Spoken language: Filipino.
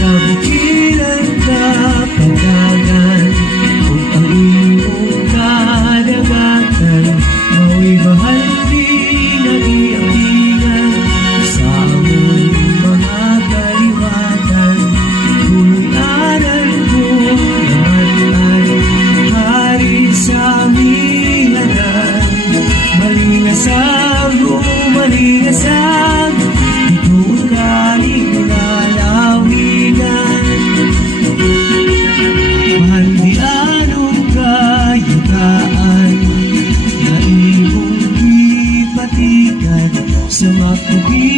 Kabukiran ka pagdagan, kung ang iyong kadagatan, mawa'y mahal din ang iambingan sa among mga kaliwatan. Puno'y aral ko naman ay hari sa milanan. Malingasag o malingasag, ito ang kaling lalawigan. Mahandi anong kayataan na iyong ipatigan sa makubi